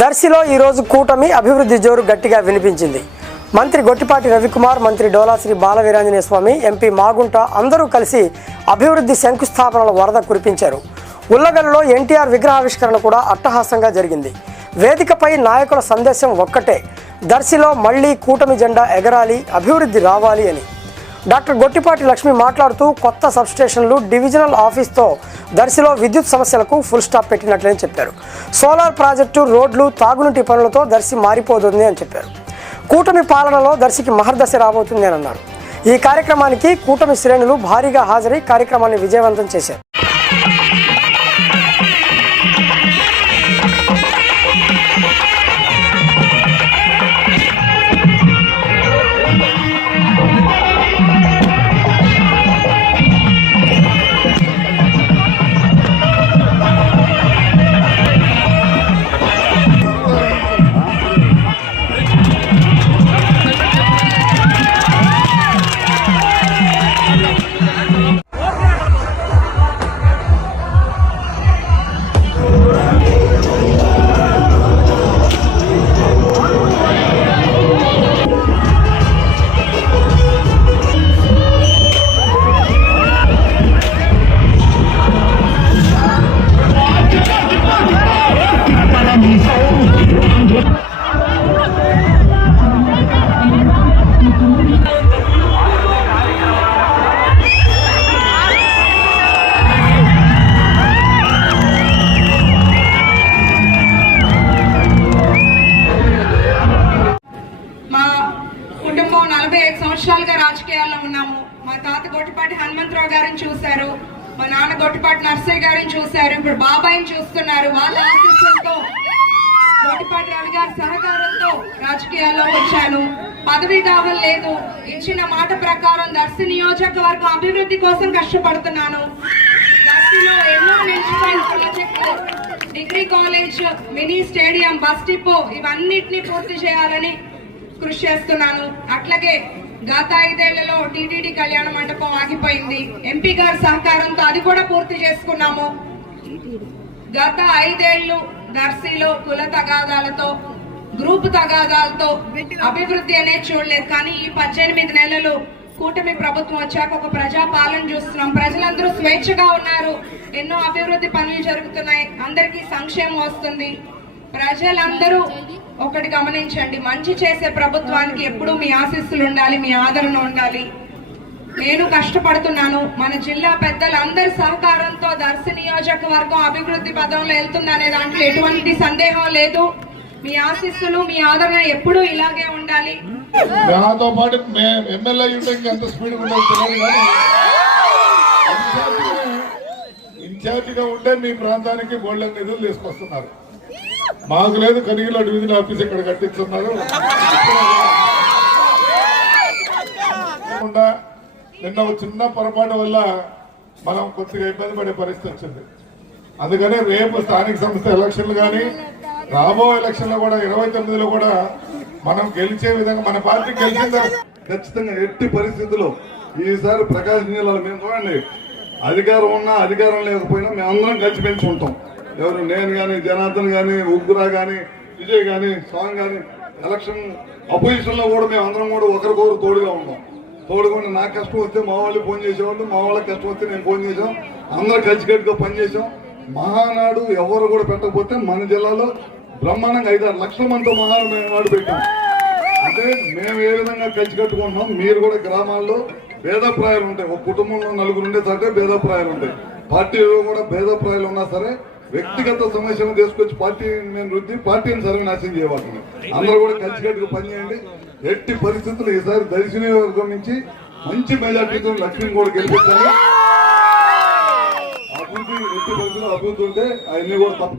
దర్శిలో ఈరోజు కూటమి అభివృద్ధి జోరు గట్టిగా వినిపించింది. మంత్రి గొట్టిపాటి రవికుమార్ మంత్రి డోలాశ్రీ బాలవీరాంజనేయ స్వామి ఎంపీ మాగుంట అందరూ కలిసి అభివృద్ధి శంకుస్థాపనల వరద కురిపించారు. ఉల్లగల్లో ఎన్టీఆర్ విగ్రహావిష్కరణ కూడా అట్టహాసంగా జరిగింది. వేదికపై నాయకుల సందేశం ఒక్కటే దర్శిలో మళ్ళీ కూటమి జెండా ఎగరాలి అభివృద్ధి రావాలి అని. డాక్టర్ గొట్టిపాటి లక్ష్మి మాట్లాడుతూ కొత్త సబ్స్టేషన్లు డివిజనల్ ఆఫీస్తో దర్శిలో విద్యుత్ సమస్యలకు ఫుల్ స్టాప్ పెట్టినట్లని చెప్పారు. సోలార్ ప్రాజెక్టు రోడ్లు తాగునీటి పనులతో దర్శి మారిపోతుంది అని చెప్పారు. కూటమి పాలనలో దర్శికి మహర్దశ రాబోతుంది అని అన్నారు. ఈ కార్యక్రమానికి కూటమి శ్రేణులు భారీగా హాజరై కార్యక్రమాన్ని విజయవంతం చేశారు. కుటుంబం నలభై ఐదు సంవత్సరాలుగా రాజకీయాల్లో ఉన్నాము. మా తాత గొట్టిపాటి హనుమంతరావు గారిని చూశారు. మా నాన్న గొట్టిపాటి నర్సయ్య గారిని చూశారు. ఇప్పుడు బాబాయిని చూస్తున్నారు. వాళ్ళ ఆశీస్సులతో గొట్టిపాటి రవి గారి సహకారంతో రాజకీయాల్లో వచ్చాను. పదవి దావం లేదు. ఇచ్చిన మాట ప్రకారం దర్శి నియోజకవర్గం అభివృద్ధి కోసం కష్టపడుతున్నాను. దర్శిలో ఎన్నో నిలిచిపోయిన ప్రాజెక్టులు degree college mini stadium bus depot ఇవన్నిటిని పూర్తి చేయాలని కృషి చేస్తున్నాను. అట్లాగే గత ఐదేళ్ళలో టీటీడీ కళ్యాణ మండపం ఆగిపోయింది. ఎంపీ గారి సహకారంతో అది కూడా పూర్తి చేసుకున్నాము. గత ఐదేళ్ళు దర్శిలో కుల తగాదాలతో గ్రూప్ తగాదాలతో అభివృద్ధి అనేది చూడలేదు. కానీ ఈ పద్దెనిమిది నెలలు కూటమి ప్రభుత్వం వచ్చాక ఒక ప్రజా పాలన చూస్తున్నాం. ప్రజలందరూ స్వేచ్ఛగా ఉన్నారు. ఎన్నో అభివృద్ధి పనులు జరుగుతున్నాయి. అందరికీ సంక్షేమం వస్తుంది. ప్రజలందరూ ఒకటి గమనించండి. మంచి చేసే ప్రభుత్వానికి ఎప్పుడూ మీ ఆశీస్సులు ఉండాలి మీ ఆదరణ ఉండాలి. నేను కష్టపడుతున్నాను. మన జిల్లా పెద్దలందరి సహకారంతో దర్శి నియోజకవర్గం అభివృద్ధి పదంలో వెళ్తుందనే దాంట్లో ఎటువంటి సందేహం లేదు. మీ ఆశీస్సులు మీ ఆదరణ ఎప్పుడూ ఇలాగే ఉండాలి. నాతో పాటు ఎమ్మెల్యే ఎంత స్పీడ్ ఇన్ఛార్జిగా ఉంటే మీ ప్రాంతానికి గోల్డెన్ నిధులు తీసుకొస్తున్నారు. మాకు లేదు కనిగిలో డివిజన్ ఆఫీస్ ఇక్కడ కట్టిస్తున్నారు నిన్న ఒక చిన్న పొరపాటు వల్ల మనం కొద్దిగా ఇబ్బంది పడే పరిస్థితి వచ్చింది. అందుకనే రేపు స్థానిక సంస్థ ఎలక్షన్లు కానీ రాబో ఎలక్షన్లో కూడా ఇరవై తొమ్మిదిలో కూడా మనం గెలిచే విధంగా మన పార్టీ గెలిచిందా ఖచ్చితంగా ఎట్టి పరిస్థితుల్లో ఈసారి ప్రకాశం జిల్లాలో మేము చూడండి. అధికారం ఉన్నా అధికారం లేకపోయినా మేము అందరం కలిసి పెంచుకుంటాం. ఎవరు నేను కానీ జనార్దన్ కానీ ఉగ్గురా కానీ విజయ్ కానీ స్వామి కానీ ఎలక్షన్ అపోజిషన్లో కూడా మేము అందరం కూడా ఒకరికొకరు తోడుగా ఉన్నాం. తోడుగా నాకు కష్టం వస్తే మా వాళ్ళు ఫోన్ చేసేవాళ్ళు మా వాళ్ళకి కష్టం వస్తే నేను ఫోన్ చేసాం అందరూ కలిసికట్టుగా పనిచేసాం మహానాడు ఎవరు కూడా పెట్టకపోతే మన జిల్లాలో బ్రహ్మాండంగా ఐదారు లక్షల మందితో మహానాడు పెట్టాం. అంటే మేము ఏ విధంగా కలిసి కట్టుకుంటున్నాం? మీరు కూడా గ్రామాల్లో భేదాప్రాయాలు ఉంటాయి. ఒక కుటుంబంలో నలుగురు ఉండే తట్టే భేదాప్రాయాలు ఉంటాయి. పార్టీలో కూడా భేదాభిప్రాయాలు ఉన్నా సరే వ్యక్తిగత సమస్యలను తీసుకొచ్చి పార్టీని నేను వృద్ధి పార్టీని సర్వనాశనం చేయబోతుంది అందరూ కూడా కలిసికట్టుగా పనిచేయండి. ఎట్టి పరిస్థితులు ఈసారి దర్శన వర్గం నుంచి మంచి మెజార్టీతో లక్ష్మిని కూడా గెలిపించాలి అభివృద్ధి ఎట్టి పరిస్థితులు అభివృద్ధి ఉంటే అవన్నీ కూడా తప్పు